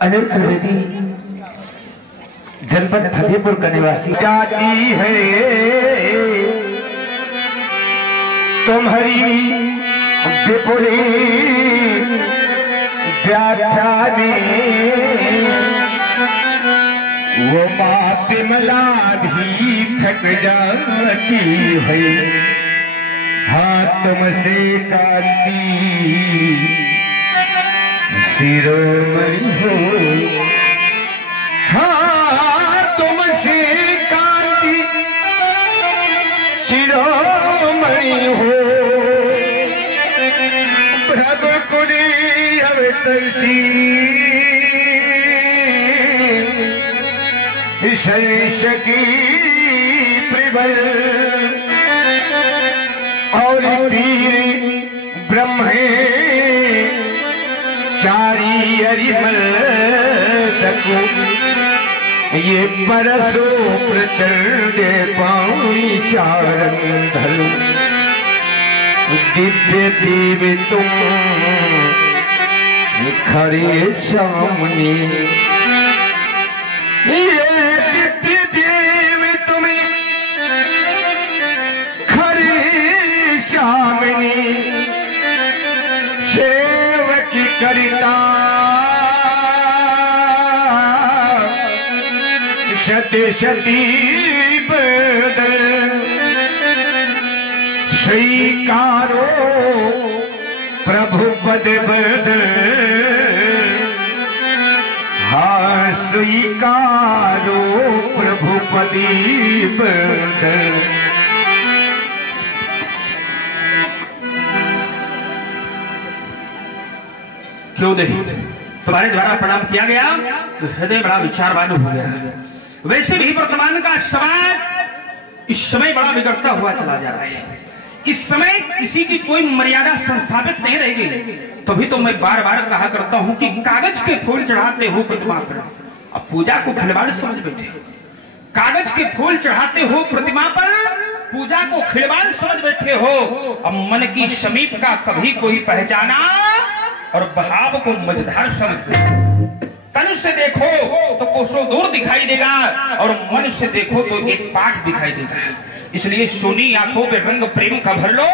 अनिल त्रिवेदी जनपद फतेहपुर का निवासी जाती है तुम्हारी विपुली व्याख्या में वो माँ विमला भी थक जाती है। हाँ तुमसे कांति शिरोमणि हो, हाँ तुमसे कांति शिरोमणि हो। प्रभु कुली अवतसी शैष की प्रबल और वीर ब्रह्मे चारी अरिमल तको ये परसो प्रचंड पाणी चारंधर दिव्य देव तुम खरे सामने। ये दिव्य देव तुम्हें खरे सामने सेवक करिता सती सती बदल स्वीकारो प्रभु पद बदल। हाँ स्वीकारो प्रभु पदी बदल। क्यों नहीं तुम्हारे द्वारा प्रणाम किया गया तो हृदय बड़ा विचारवान हो गया। वैसे भी वर्तमान का समाज इस समय बड़ा बिगड़ता हुआ चला जा रहा है। इस समय किसी की कोई मर्यादा संस्थापित नहीं रहेगी। तभी तो मैं बार बार कहा करता हूं कि कागज के फूल चढ़ाते हो प्रतिमा पर, अब पूजा को खिलवाड़ समझ बैठे। कागज के फूल चढ़ाते हो प्रतिमा पर, पूजा को खिलवाड़ समझ बैठे हो। अब मन की समीप का कभी कोई पहचाना और भाव को मझधार समझ। तन से देखो तो कोसों दूर दिखाई देगा और मन से देखो तो एक पाठ दिखाई देगा। इसलिए सोनी आंखों पे रंग प्रेम का भर लो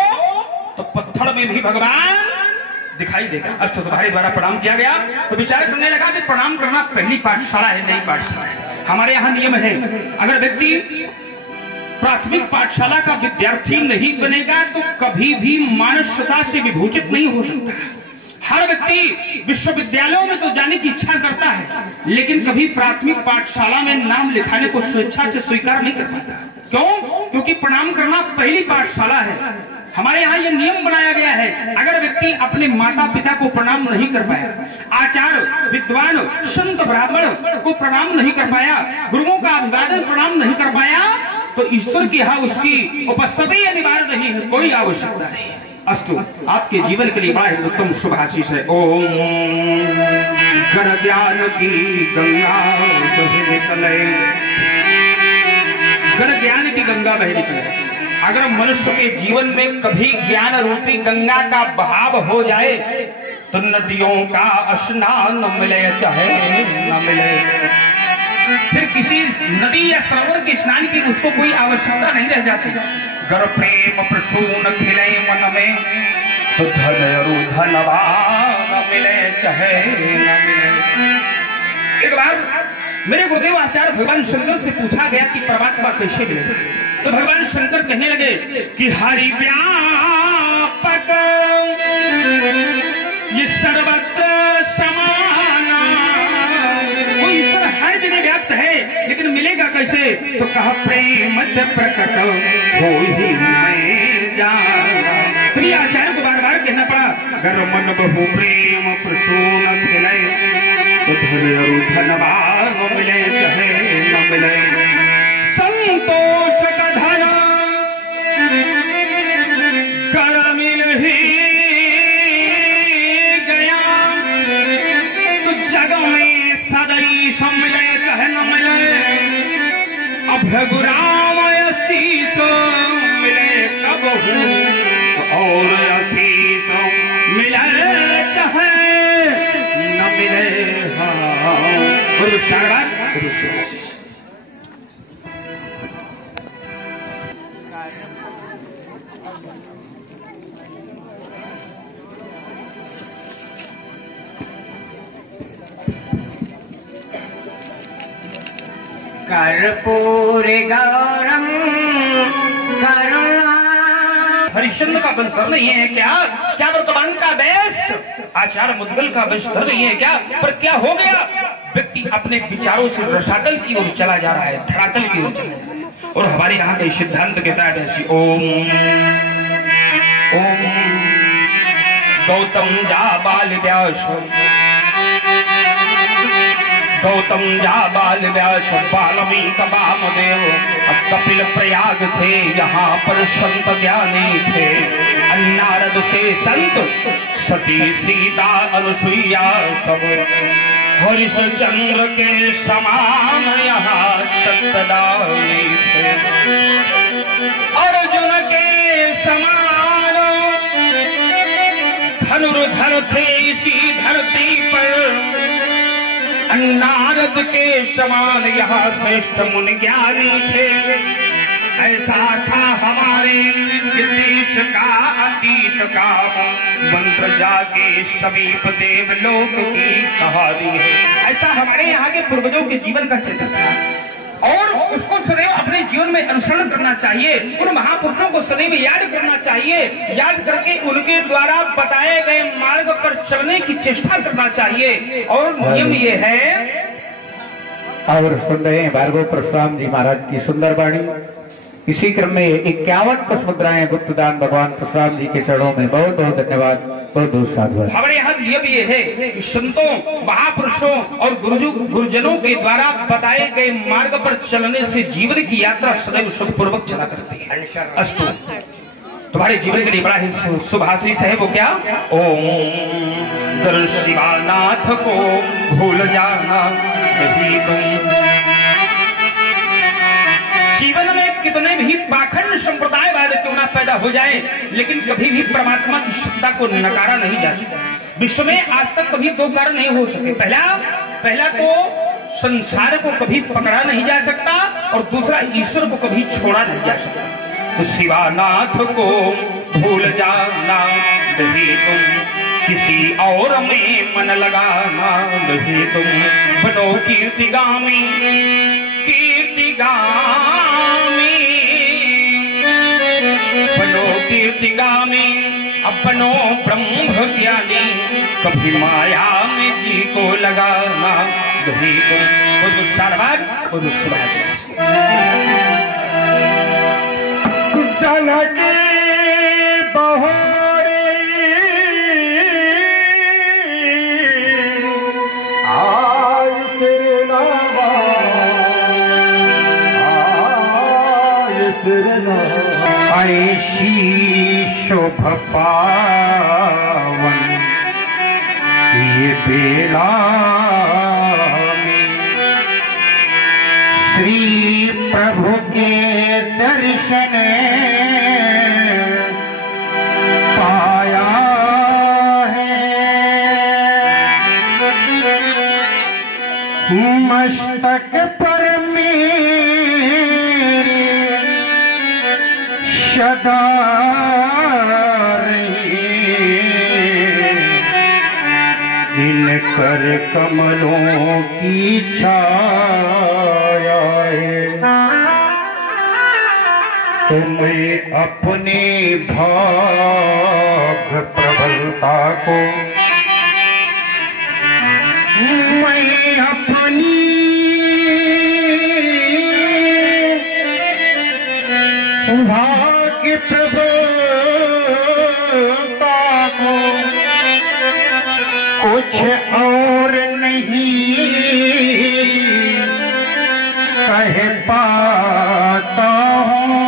तो पत्थर में भी भगवान दिखाई देगा। अब तो तुम्हारे द्वारा प्रणाम किया गया तो विचार करने लगा कि प्रणाम करना पहली पाठशाला है, नई पाठशाला है। हमारे यहाँ नियम है, अगर व्यक्ति प्राथमिक पाठशाला का विद्यार्थी नहीं बनेगा तो कभी भी मानवता से विभूषित नहीं हो सकता। हर व्यक्ति विश्वविद्यालयों में तो जाने की इच्छा करता है, लेकिन कभी प्राथमिक पाठशाला में नाम लिखाने को स्वेच्छा से स्वीकार नहीं कर पाता। क्यों? क्योंकि प्रणाम करना पहली पाठशाला है। हमारे यहाँ यह नियम बनाया गया है, अगर व्यक्ति अपने माता पिता को प्रणाम नहीं कर पाया, आचार्य विद्वान संत ब्राह्मण को प्रणाम नहीं कर पाया, गुरुओं का अभिवादन प्रणाम नहीं कर पाया, तो ईश्वर की यहाँ उसकी उपस्थिति अनिवार्य नहीं है, कोई आवश्यकता नहीं। अस्तु, आपके जीवन के लिए बड़ा ही उत्तम शुभ आशीष है। ओम गण ज्ञान की गंगा बह निकले, गण ज्ञान की गंगा बह निकले। अगर मनुष्य के जीवन में कभी ज्ञान रूपी गंगा का बहाव हो जाए तो नदियों का स्नान मिले चाहे न मिले, फिर किसी नदी या सरोवर के स्नान की उसको कोई आवश्यकता नहीं रह जाती। गर प्रेम प्रसून खिले मन में तो धन धनवान मिले चाहे न मिले। एक बार मेरे गुरुदेव आचार्य भगवान शंकर से पूछा गया कि परमात्मा कैसे मिले, तो भगवान शंकर कहने लगे कि हरि व्यापक ये सर्वत्र समाना। वो ईश्वर हर जगह व्याप्त है, लेकिन मिलेगा कैसे? तो कहा प्रेम से प्रकट हो ही मैं जाना। तभी आचार्य को बार बार कहना पड़ा, गर मन बहु प्रेम प्रसून खिले तो धन धनवान मिले चाहे न मिले। संतोष का धन कर मिल ही गया तो जग में सदैव मिले चाहे न मिले। अभगुराम आशीष मिले कब और आशीष मिले चाहे न मिले। हाँ गुरु विचारवान, गुरु सुभाषिस। कर्पूर गौरम करुणा। हरिश्चंद्र का वंशधर नहीं है क्या? क्या वर्तमान का देश आचार्य मुद्गल का वंशधर नहीं है क्या? पर क्या हो गया? व्यक्ति अपने विचारों से रसातल की ओर चला जा रहा है, धरातल की ओर चला जा रहा है। और हमारे यहाँ के सिद्धांत कहता है ऐसी ओम ओम गौतम जा बाल व्यास, गौतम जा बाल व्यास वाल्मीकि वामदेव कपिल प्रयाग थे, यहाँ पर संत ज्ञानी थे। नारद से संत सती सीता अनुसुईया सब, हरिश्चंद्र के समान यहाँ सत्यदानी थे। अर्जुन के समान धनुर्धर थे इसी धरती पर। नारद के समान यहाँ श्रेष्ठ मुनि ज्ञानी थे। ऐसा था हमारे देश का अतीत का मंत्र, जाके समीप देवलोक की कहानी है। ऐसा हमारे यहाँ के पूर्वजों के जीवन का चित्र था और उसको सदैव अपने जीवन में अनुसरण करना चाहिए। उन महापुरुषों को सदैव याद करना चाहिए, याद करके उनके द्वारा बताए गए मार्ग पर चलने की चेष्टा करना चाहिए। और नियम ये है। और सुन रहे हैं भार्गव परशुराम जी महाराज की सुंदर वाणी। इसी क्रम में 51 पुष्पमुद्राएं गुप्तदान भगवान परशुराम जी के चरणों में बहुत बहुत धन्यवाद, बहुत बहुत साधुवाद। हमारे यहाँ नियम ये है कि संतों, महापुरुषों और गुरुजनों के द्वारा बताए गए मार्ग पर चलने से जीवन की यात्रा सदैव सुखपूर्वक चला करती है। अस्तु, तुम्हारे जीवन के लिए बड़ा ही शुभाशीष है। वो क्या? ओम गुरु शिवानाथ को भूल जाना नहीं तुम। जीवन में कितने भी पाखंड संप्रदायवाद क्यों ना पैदा हो जाए, लेकिन कभी भी परमात्मा की सत्ता को नकारा नहीं जा सकता। विश्व में आज तक कभी दो कार्य नहीं हो सके। पहला तो संसार को कभी पकड़ा नहीं जा सकता और दूसरा ईश्वर को कभी छोड़ा नहीं जा सकता। तो शिवानाथ को भूल जाना नहीं तुम, किसी और में मन लगाना नहीं तुम। बनो कीर्तिगामी बनो कीर्तिगामी, अपनो ब्रह्म ज्ञानी, कभी माया में जी को लगाना नहीं तुम। बुद्ध सारवाद, बुद्ध सुभाषिस। जनकी बहोरी आय तेरे नाम, आय तेरे नाम। ऐसी शोभ पावन ये बेला श्री प्रभु के दर्शन पाया है। मस्तक पर मेरे सदा दिनकर कमलों की छाया है। तुम्हें अपने भाग प्रबलता को मैं अपनी भाग्य प्रबलता को कुछ और नहीं कह पाता हूँ।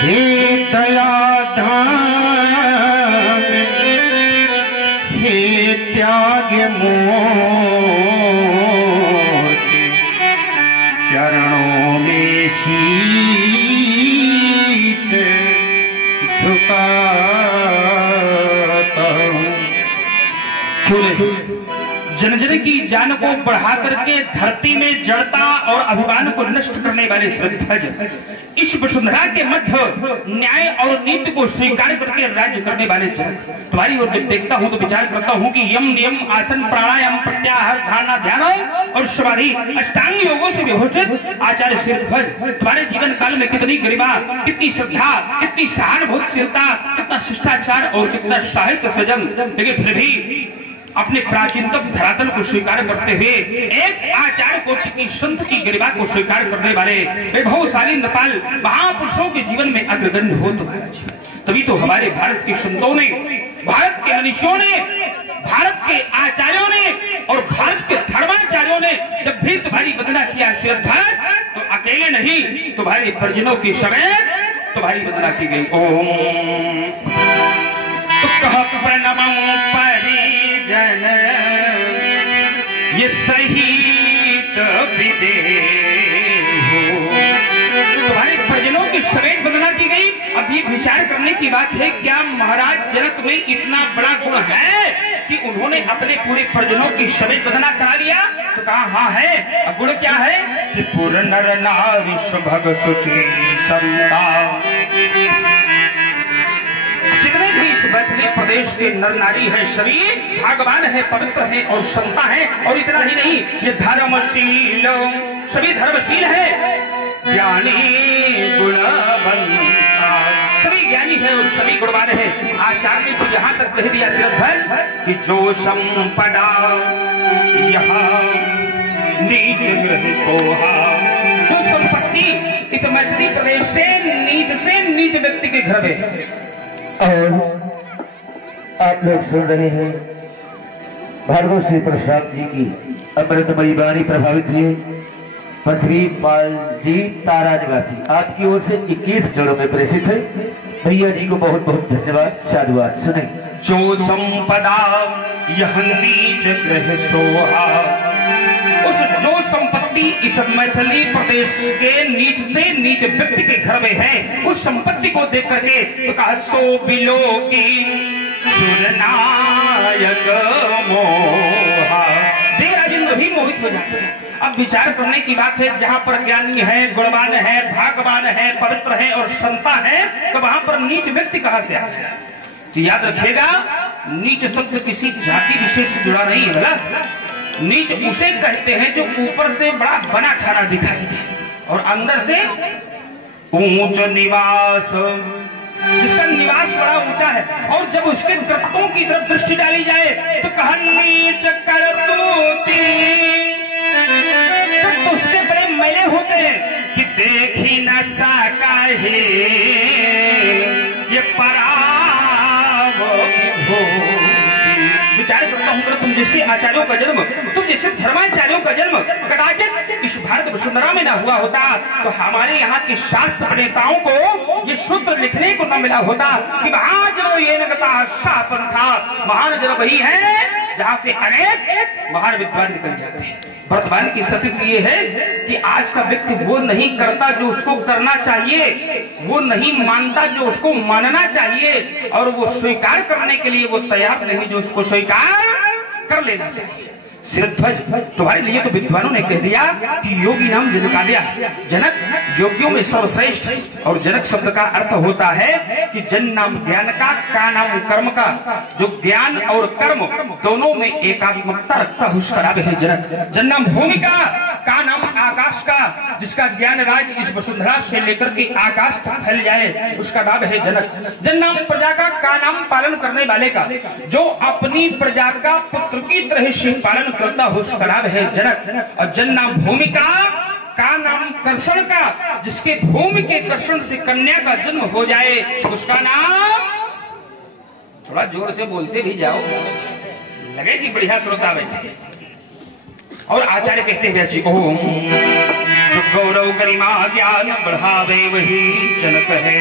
हे दया धाम, हे त्याग मोर, चरणों में शीश झुकाता हूँ। जन जन की जान को बढ़ा करके धरती में जड़ता और अभिमान को नष्ट करने वाले श्रद्धाज, इस वसुंधरा के मध्य न्याय और नीति को स्वीकार करके राज्य करने वाले जनक, तुम्हारी ओर जब देखता हूं तो विचार करता हूं कि यम नियम आसन प्राणायाम प्रत्याहार धारणा ध्यान और समाधि अष्टांग योगों से विभूषित आचार्य श्रीध्वज, तुम्हारे जीवन काल में कितनी गरिमा, कितनी श्रद्धा, कितनी सहानुभूतिशीलता, कितना शिष्टाचार और कितना साहित्य सृजन, लेकिन फिर भी अपने प्राचीनतम धरातल को स्वीकार करते हुए एक आचार्य को की संत की गरिमा को स्वीकार करने वाले वैभवशाली नेपाल महापुरुषों के जीवन में अग्रगण्य हो तुम्हारा जीवन। तभी तो हमारे भारत के संतों ने, भारत के मनीषियों ने, भारत के आचार्यों ने और भारत के धर्माचार्यों ने जब भी तुम्हारी वंदना किया श्रद्धा, तो अकेले नहीं तुम्हारे परिजनों के समेत तुम्हारी वंदना की गई। ओम प्रणमं परिजन ये सहित विदेहो, तुम्हारे परिजनों की समेत वंदना की गई। अब ये विचार करने की बात है, क्या महाराज जनक में इतना बड़ा गुण है कि उन्होंने अपने पूरे परिजनों की समेत वंदना करा लिया? तो कहा हाँ है। अब गुण क्या है कि पूर्ण नर नारी सुभग सुचि समता, जितने भी इस मैथिली प्रदेश के नर नारी है सभी भागवान है, पवित्र है और संता है। और इतना ही नहीं, ये धर्मशील, सभी धर्मशील है, ज्ञानी गुणवंता, सभी ज्ञानी है और सभी गुणवान है। आचार्य ने तो यहाँ तक कह दिया श्रद्धा कि जो संपदा यहाँ नीच गृह सोहा, जो संपत्ति इस मैथिली प्रदेश से नीच व्यक्ति के घर में। और आप लोग सुन रहे हैं भार्गव श्री प्रसाद जी की अमृतमयी वाणी प्रभावित हुई पृथ्वी पाल जी तारा निवासी आपकी ओर से 21 जोड़ों में प्रेषित है। भैया जी को बहुत बहुत धन्यवाद, साधुवाद। सुने। जो संपदा यह नीच गृह सोहा, उस जो संपत्ति इस मैथिली प्रदेश के नीच से नीच व्यक्ति के घर में है, उस संपत्ति को देख करके तो कहा सो बिलो की सुरनायक मोहा, देवराजेंद्र भी मोहित हो जाते हैं। अब विचार करने की बात है, जहां पर ज्ञानी है, गुणवान है, भागवान है, पवित्र है और संता है, तो वहां पर नीच व्यक्ति कहां से आ गया? तो याद रखिएगा, नीच शब्द किसी जाति विशेष से जुड़ा नहीं है। नीच उसे कहते हैं जो ऊपर से बड़ा बना ठाना दिखाई दे और अंदर से ऊंच निवास, जिसका निवास बड़ा ऊंचा है। और जब उसके कृत्यों की तरफ दृष्टि डाली जाए तो कहा नीच करतूती, तो उसके बड़े मैले होते हैं कि देखी न सका है ये पराव हो। विचार करता हूं, तुम जैसे आचार्यों का जन्म, तुम जैसे धर्माचार्यों का जन्म कदाचित इस भारत वसुंधरा में ना हुआ होता तो हमारे यहाँ के शास्त्र प्रणेताओं को ये सूत्र लिखने को न मिला होता कि महाजन ये नगता शापन था। महान जन वही है जहां से अनेक महान विद्वान निकल जाते हैं। वर्तमान की स्थिति तो ये है कि आज का व्यक्ति वो नहीं करता जो उसको करना चाहिए, वो नहीं मानता जो उसको मानना चाहिए, और वो स्वीकार करने के लिए वो तैयार नहीं जो उसको स्वीकार कर लेना चाहिए। सिरध्वज, तुम्हारे लिए तो विद्वानों ने कह दिया कि योगी नाम जनकाद्या, जनक योगियों में सर्वश्रेष्ठ। और जनक शब्द का अर्थ होता है कि जन नाम ज्ञान का नाम कर्म का, जो ज्ञान और कर्म दोनों में एकात्मकता रखता है उसका नाम है जनक। जन नाम भूमिका का नाम आकाश का, जिसका ज्ञान राज इस वसुंधरा से लेकर के आकाश तक फैल जाए उसका नाम है जनक। जन नाम प्रजा का नाम पालन करने वाले का, जो अपनी प्रजा का पुत्र की तरह से पालन करता हो उसका नाम है जनक। और जन नाम भूमिका का नाम कर्षण का, जिसके भूमि के कर्षण से कन्या का जन्म हो जाए उसका नाम, थोड़ा जोर से बोलते भी जाओ लगे कि बढ़िया श्रोता बैठे। और आचार्य कहते हैं जी ओम, जो गौरव गरिमा ज्ञान बढ़ावे वही जनक है।